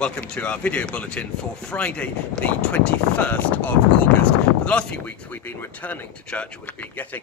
Welcome to our video bulletin for Friday the 21st of August. For the last few weeks we've been returning to church, we've been getting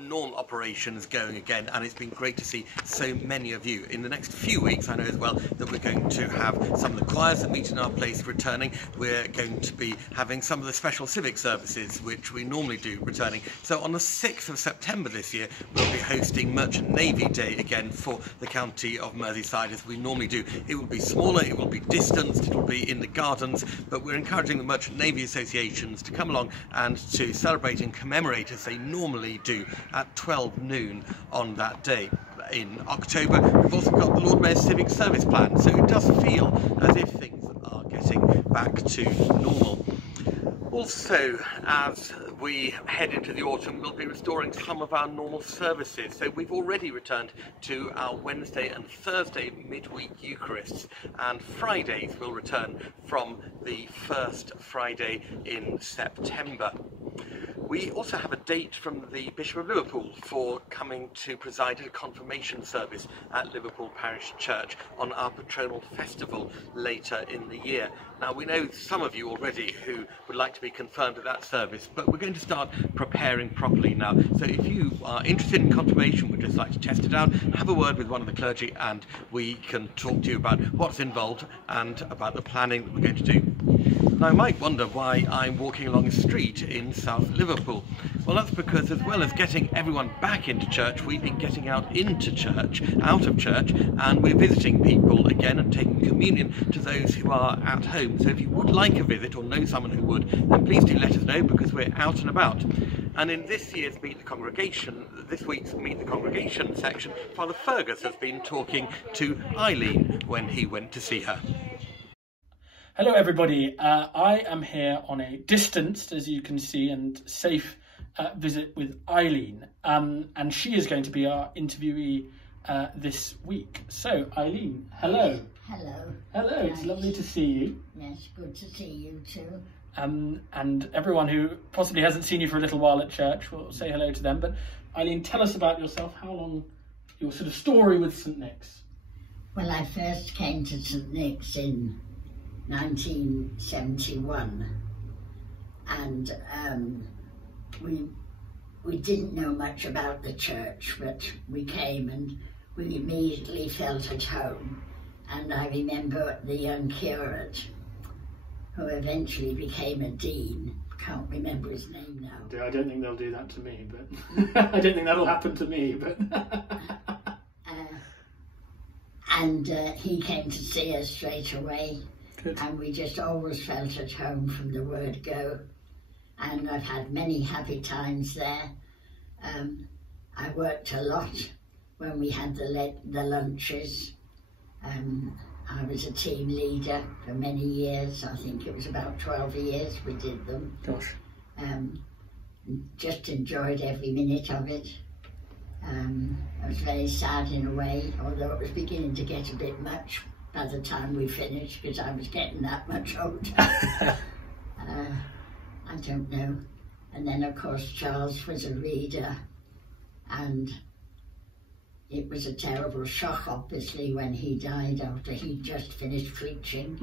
normal operations going again, and it's been great to see so many of you. In the next few weeks I know as well that we're going to have some of the choirs that meet in our place returning. We're going to be having some of the special civic services which we normally do returning. So on the 6th of September this year we'll be hosting Merchant Navy Day again for the county of Merseyside as we normally do. It will be smaller, it will be distanced, it will be in the gardens, but we're encouraging the Merchant Navy associations to come along and to celebrate and commemorate as they normally do at 12 noon on that day. In October we've also got the Lord Mayor's Civic Service Plan, so it does feel as if things are getting back to normal. Also, as we head into the autumn, we'll be restoring some of our normal services. So we've already returned to our Wednesday and Thursday midweek Eucharists, and Fridays will return from the first Friday in September. We also have a date from the Bishop of Liverpool for coming to preside at a confirmation service at Liverpool Parish Church on our patronal festival later in the year. Now, we know some of you already who would like to be confirmed at that service, but we're going to start preparing properly now. So if you are interested in confirmation, would just like to test it out, have a word with one of the clergy and we can talk to you about what's involved and about the planning that we're going to do. Now, you might wonder why I'm walking along a street in South Liverpool. Well, that's because as well as getting everyone back into church, we've been getting out into church, out of church, and we're visiting people again and taking communion to those who are at home. So if you would like a visit or know someone who would, then please do let us know, because we're out and about. And in this year's Meet the Congregation, this week's Meet the Congregation section, Father Fergus has been talking to Eileen when he went to see her. Hello everybody, I am here on a distanced, as you can see, and safe visit with Eileen, and she is going to be our interviewee this week. So Eileen, hello. Hello. Hello, it's lovely to see you. Yes, good to see you too. And everyone who possibly hasn't seen you for a little while at church, we'll say hello to them. But Eileen, tell us about yourself, how long, your sort of story with St Nick's. Well, I first came to St Nick's in 1971, and we didn't know much about the church, but we came and we immediately felt at home. And I remember the young curate, who eventually became a dean. Can't remember his name now. I don't think they'll do that to me, but I don't think that'll happen to me. But he came to see us straight away. Good. And we just always felt at home from the word go. And I've had many happy times there. I worked a lot when we had the lunches. I was a team leader for many years. I think it was about 12 years we did them. Gosh. Just enjoyed every minute of it. I was very sad in a way, although it was beginning to get a bit much by the time we finished, because I was getting that much older. I don't know. And then of course Charles was a reader, and it was a terrible shock obviously when he died after he'd just finished preaching.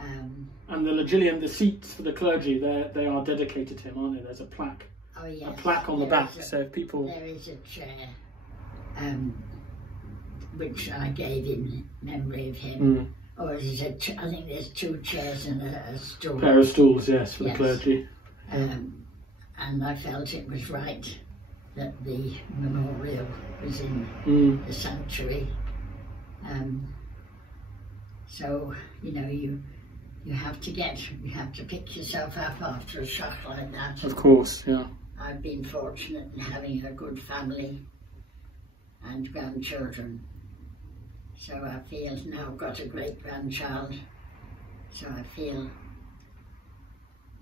And the Legilium, the seats for the clergy, they are dedicated to him, aren't they? There's a plaque. Oh yes. A plaque on the back, so if people... There is a chair, which I gave in memory of him. Or is it I think there's two chairs and a stool. Pair of stools, yes, for the clergy. And I felt it was right that the memorial was in the sanctuary. So, you know, you have to pick yourself up after a shock like that. Of course, yeah. I've been fortunate in having a good family and grandchildren. So I feel now I've got a great grandchild, so I feel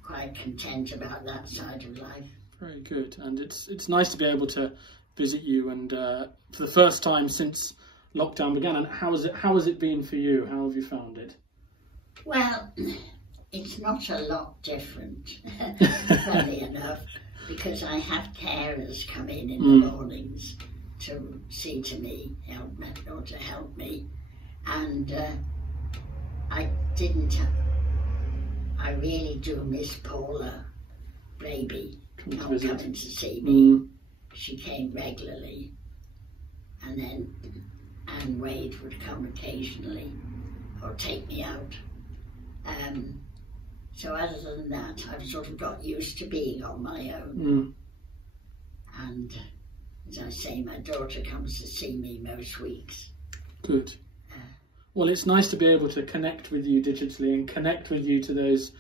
quite content about that side of life. Very good, and it's nice to be able to visit you, and for the first time since lockdown began. And how has it been for you? How have you found it? Well, it's not a lot different, funny enough, because I have carers come in the mornings to see to me, help me, and I really do miss Paula Braby coming to see me. She came regularly, and then Anne Wade would come occasionally or take me out. So other than that, I've sort of got used to being on my own. And as I say, my daughter comes to see me most weeks. Good. Well, it's nice to be able to connect with you digitally and connect with you to those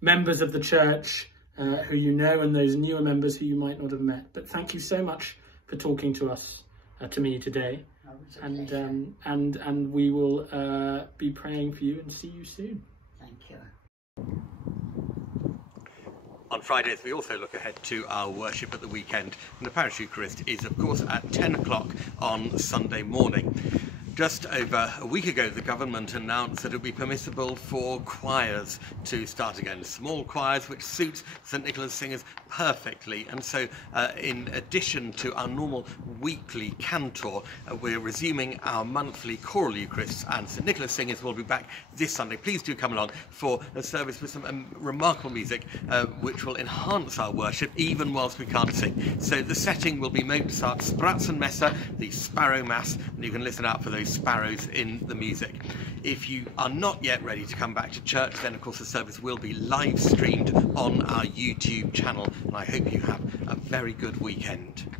members of the church who you know, and those newer members who you might not have met. But thank you so much for talking to us, to me today. And we will be praying for you and see you soon. Thank you. On Fridays, we also look ahead to our worship at the weekend, and the Parish Eucharist is, of course, at 10 o'clock on Sunday morning. Just over a week ago, the government announced that it would be permissible for choirs to start again, small choirs, which suits St Nicholas singers perfectly. And so in addition to our normal weekly cantor, we're resuming our monthly choral Eucharists, and St Nicholas singers will be back this Sunday. Please do come along for a service with some remarkable music which will enhance our worship even whilst we can't sing. So the setting will be Mozart's Spratzenmesse, the Sparrow Mass, and you can listen out for those sparrows in the music. If you are not yet ready to come back to church, then of course the service will be live streamed on our YouTube channel, and I hope you have a very good weekend.